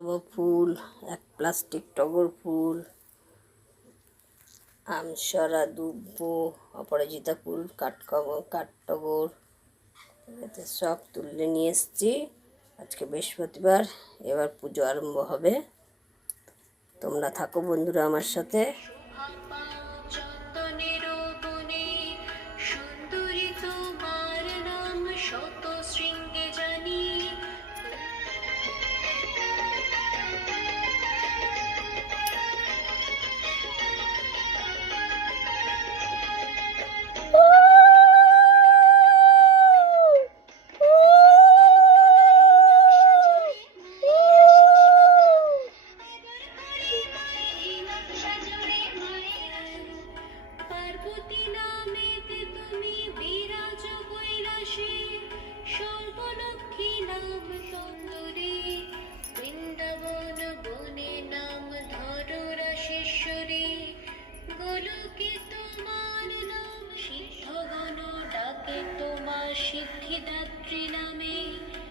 ফুল, এক প্লাস্টিক টগর ফুল, আমসরা, দুব্ব, অপরাজিতা ফুল, কাঠটগর, এতে সব তুলে নিয়ে এসেছি। আজকে বৃহস্পতিবার, এবার পুজো আরম্ভ হবে। তোমরা থাকো বন্ধুরা আমার সাথে। সিদ্ধিদাত্রী নামে